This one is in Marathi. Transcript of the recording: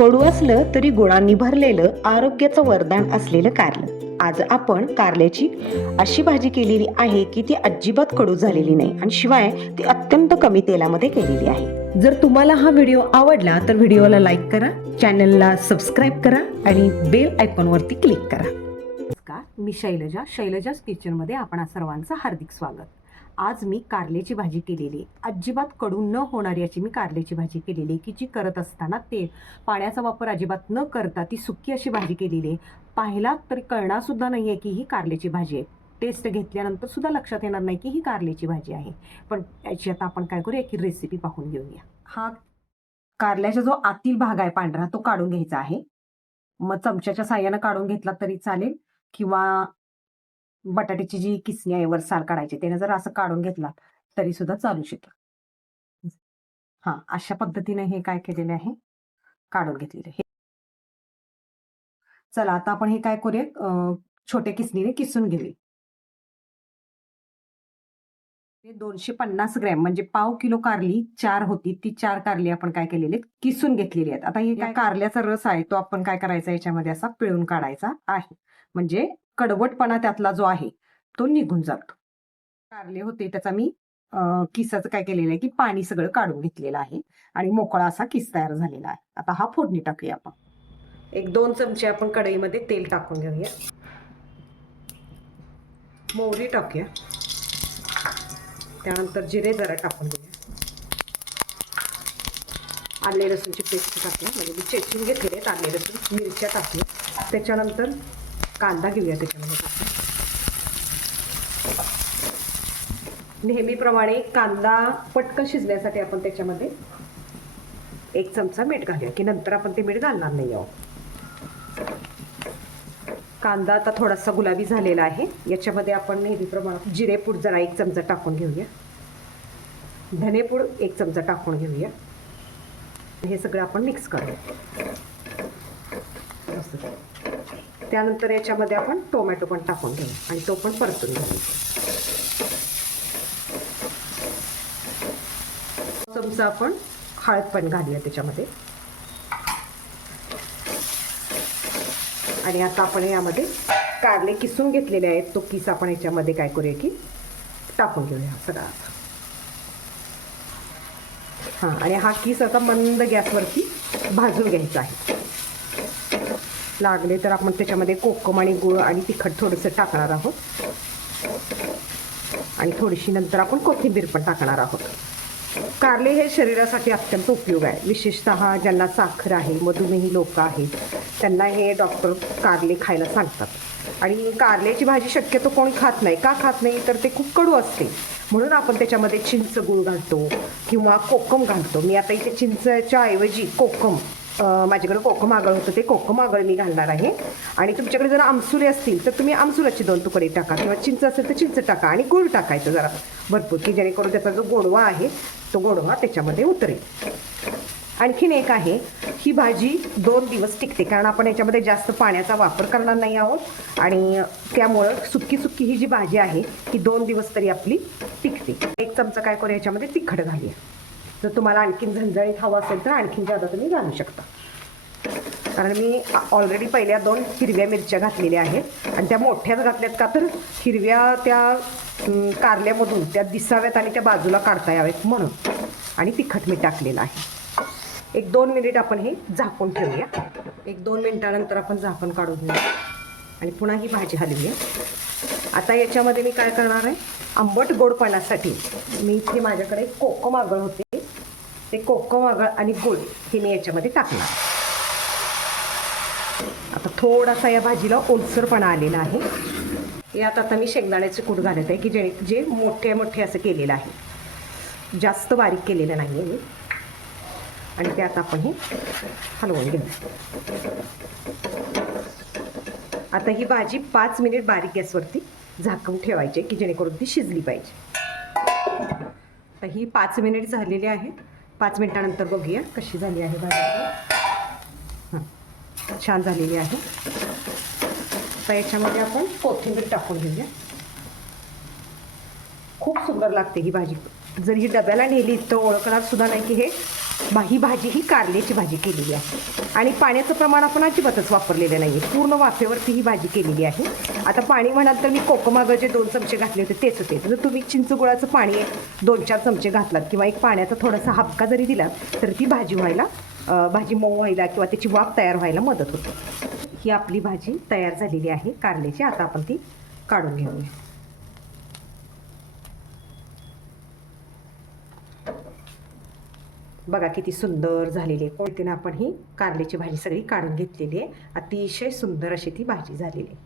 कडू असलं तरी गुणांनी भरलेलं आरोग्याचं वरदान असलेलं कारलं. आज आपण कारल्याची अशी भाजी केलेली आहे की ती अजिबात कडू झालेली नाही आणि शिवाय ती अत्यंत कमी तेलामध्ये केलेली आहे. जर तुम्हाला हा व्हिडिओ आवडला तर व्हिडिओला लाईक करा, चॅनलला सबस्क्राईब करा आणि बेल आयकॉनवरती क्लिक करा. नमस्कार, मी शैलजाच किचनमध्ये आपण सर्वांचं हार्दिक स्वागत. आज मी कारल्याची भाजी केलेली, अजिबात कडू न होणारी अशी मी कारल्याची भाजी केलेली की जी करत असताना पाण्याचा वापर अजिबात न करता ती सुकी अशी भाजी केलेली आहे. पाहिला तरी कळणार सुद्धा नाही आहे की ही कारल्याची भाजी आहे. टेस्ट घेतल्यानंतर सुद्धा लक्षात येणार नाही की ही कारल्याची भाजी आहे. पण याची आता आपण काय करूया की रेसिपी पाहून घेऊया. हा कारल्याचा जो आतील भाग आहे पांढरा तो काढून घ्यायचा आहे. मग चमच्याच्या साह्यानं काढून घेतला तरी चालेल किंवा बटाट्याची जी किसणी आहे वर साल काढायची त्याने जर असं काढून घेतला तरी सुद्धा चालू शकेल. हा, अशा पद्धतीने हे काय केलेले आहे, काढून घेतलेले. चला आता आपण हे काय करूया, छोट्या किसणीने किसून घेऊया. 250 ग्रॅम म्हणजे पाव किलो कारली 4 होती, ती 4 कारली आपण काय केलेली किसून घेतलेली आहेत. आता हे काय कारल्याचा रस आहे तो आपण काय करायचा याच्यामध्ये असा पिळून काढायचा आहे, म्हणजे कडवटपणा त्यातला जो आहे तो निघून जातो. कारले होते त्याचा मी किसाचं काय केलेलं आहे की पाणी सगळं काढून घेतलेलं आहे आणि मोकळा असा किस तयार झालेला आहे. आता हा फोडणी टाकूया आपण. 1-2 चमचे आपण कढईमध्ये तेल टाकून घेऊया. मोहरी टाकूया, त्यानंतर जिरे जरा टाकून घेऊया. आले लसूणची पेस्ट टाकूया, म्हणजे मी चेचून घेतलेले आहेत आले लसूण. मिरच्या टाकूया, त्याच्यानंतर कांदा घेऊया त्याच्यामध्ये टाकूया. नेहमीप्रमाणे कांदा पटकन शिजण्यासाठी आपण त्याच्यामध्ये 1 चमचा मीठ घालूया की नंतर आपण ते मीठ घालणार नाही आहोत. कांदा आता थोडासा गुलाबी झालेला आहे. याच्यामध्ये आपण नेहमीप्रमाणे जिरेपूड जरा 1 चमचा टाकून घेऊया. धनेपूड 1 चमचा टाकून घेऊया. हे सगळं आपण मिक्स करूया. त्यानंतर याच्यामध्ये आपण टोमॅटो पण टाकून घेऊया आणि तो पण परतून घेऊया. चमचा आपण हळद पण घालूया त्याच्यामध्ये. आणि आता आपण यामध्ये कारले किसून घेतलेले आहेत तो किस आपण याच्यामध्ये काय करूया की टाकून घेऊया सगळा. हां, आणि हा किस आता मंद गॅसवरती भाजून घ्यायचा आहे. लागले तर आपण त्याच्यामध्ये कोकम आणि गूळ आणि तिखट थोडंसं टाकणार आहोत आणि थोडीशी नंतर आपण कोथिंबीर पण टाकणार आहोत. कारले हे शरीरासाठी अत्यंत उपयोग आहे. विशेषतः ज्यांना साखर आहे, मधुमेही लोक आहेत, त्यांना हे डॉक्टर कारले खायला सांगतात. आणि कारल्याची भाजी शक्यतो कोणी खात नाही. का खात नाही तर ते खूप कडू असते, म्हणून आपण त्याच्यामध्ये चिंच गूळ घालतो किंवा कोकम घालतो. मी आता इथे चिंचच्या ऐवजी कोकम, माझ्याकडे कोकम आगळ होतं ते कोकम आगळ मी घालणार आहे. आणि तुमच्याकडे जर आमसुले असतील तर तुम्ही आमसुलाची 2 तुकडे टाका किंवा चिंच असेल तर चिंच टाका आणि गूळ टाकायचं जरा भरपूर, की जेणेकरून त्याचा जो गोडवा आहे तो गोडवा त्याच्यामध्ये उतरेल. आणखीन एक आहे, ही भाजी 2 दिवस टिकते कारण आपण याच्यामध्ये जास्त पाण्याचा वापर करणार नाही आहोत आणि त्यामुळं सुक्की ही जी भाजी आहे ती 2 दिवस तरी आपली टिकते. 1 चमचा काय करू याच्यामध्ये तिखट घालूया. जर तुम्हाला आणखीन झणझणीत हवं असेल तर आणखीन जादा तुम्ही घालू शकता. कारण मी ऑलरेडी पहिल्या 2 हिरव्या मिरच्या घातलेल्या आहेत आणि त्या मोठ्याच घातल्यात का तर हिरव्या त्या कारल्यामधून त्या दिसाव्यात आणि त्या बाजूला काढता यावेत म्हणून. आणि तिखट मी टाकलेलं आहे. 1-2 मिनिट आपण हे झाकून ठेवूया. 1-2 मिनिटानंतर आपण झाकण काढून घेऊया आणि पुन्हा ही भाजी हलवूया. आता याच्यामध्ये मी काय करणार आहे, आंबट गोडपणासाठी मी इथे माझ्याकडे कोकम आगळ होते ते कोकम आगळ आणि गूळ हे मी याच्यामध्ये टाकणार. आता थोडासा या भाजीला ओलसरपणा आलेला आहे. यात आता मी शेंगदाण्याचे कूट घालत आहे की जे मोठे मोठे असं केलेलं आहे, जास्त बारीक केलेलं नाही आहे मी. आणि त्यात आपण हे हलवून घेऊ. आता ही भाजी 5 मिनिट बारीक गॅसवरती झाकून ठेवायची की जेणेकरून ती शिजली पाहिजे. तर ही 5 मिनिट झालेली आहेत. 5 मिनिटानंतर बघूया कशी झाली आहे भाजी. छान झालेली आहे. तर याच्यामध्ये आपण कोथिंबीर टाकून घेऊया. खूप सुंदर लागते ही भाजी. जर ही डब्याला नेली तर ओळखणार सुद्धा नाही की हे ही भाजी ही कारल्याची भाजी केलेली आहे आणि पाण्याचं प्रमाण आपण अजिबातच वापरलेलं नाही आहे. पूर्ण वाफेवरती ही भाजी केलेली आहे. आता पाणी म्हणाल तर मी कोकमागं जे 2 चमचे घातले होते तेच होते. जर तुम्ही चिंचगुळाचं पाणी 2-4 चमचे घातलात किंवा एक पाण्याचा थोडासा हबका जरी दिला तर ती भाजी व्हायला भाजी मऊ व्हायला किंवा त्याची वाफ तयार व्हायला मदत होते. ही आपली भाजी तयार झालेली आहे कारल्याची. आता आपण ती काढून घेऊया. बघा किती सुंदर झालेली आहे. कोणतीनं आपण ही कारल्याची भाजी सगळी काढून घेतलेली आहे. अतिशय सुंदर अशी ती भाजी झालेली आहे.